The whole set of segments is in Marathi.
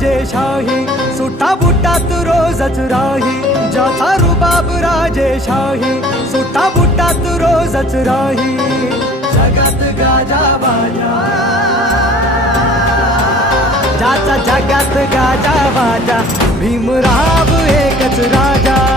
राजेशाही सुटा बुटात रोजच राही. ज्याचा रुबाब राजेशाही सुटा बुटात रोजच राही. जगात गाजा बाजा. ज्याचा जगात गाजा बाजा. भीमराव एकच राजा.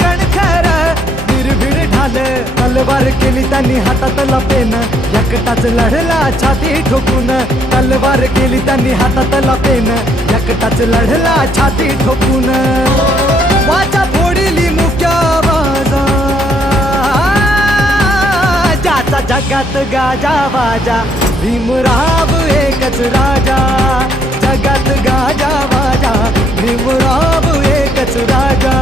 कणखर निर्भीड ढाल तलवार केली त्यांनी हातात लपेन. एकटाच लढला छाती ठोकून. तलवार केली त्यांनी हातात लपेन. एकटाच लढला छाती ठोकून. वाचा फोडिली मुख्य बाजा. ज्याचा जगात गाजा बाजा. भीमराव एकच राजा. जगात गाजा बाजा. भीमराव एकच राजा.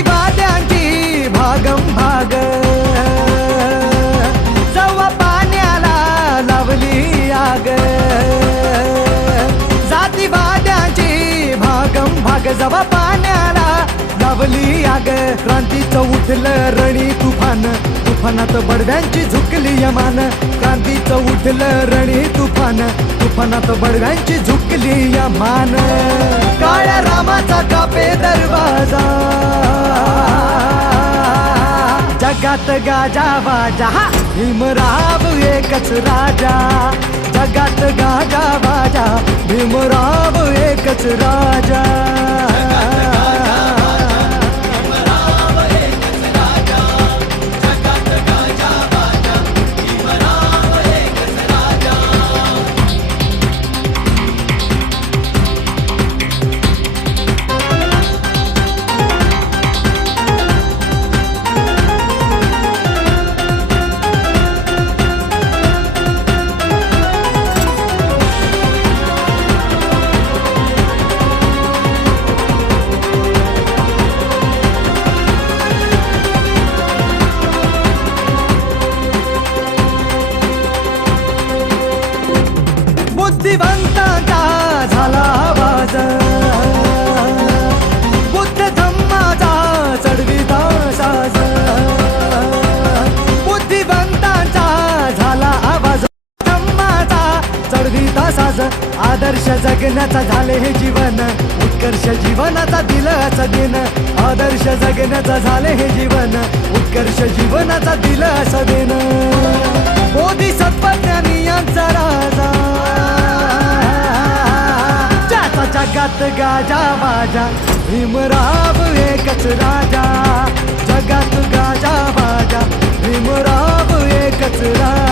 जातीवाद्यांची भागम भाग. जवा पाण्याला लावली आग. जातीवाद्यांची भागम भाग. जवा पाण्याला लावली आग. क्रांतीचं उठलं रणी तुफान. तुफानात बडव्यांची झुकली यमान. क्रांतीचं उठलं रणी तुफान. तुफानात बडव्यांची झुकली यमान काळ्या रामाचा कापे दरवाजा. जगात गाजा बाजा भीमराव एकच राजा. जगात गाजा बाजा भीमराव एकच राजा. बुद्धिवंतांचा झाला आवाज? बुद्ध धम्माचा चढविता साज. बुद्धिवंतांचा झाला आवाज. धम्माचा चढविता साज. आदर्श जगण्याचा झाले हे जीवन. उत्कर्ष जीवनाचा दिलाचा दिन. आदर्श जगण्याचा झाले हे जीवन. उत्कर्ष जीवनाचा दिलासा दिन. मोदी सत्वज्ञानी यांचा राज. जगात गाजा बाजा भीमराव एकच राजा. जगात गाजा बाजा भीमराव एकच राजा.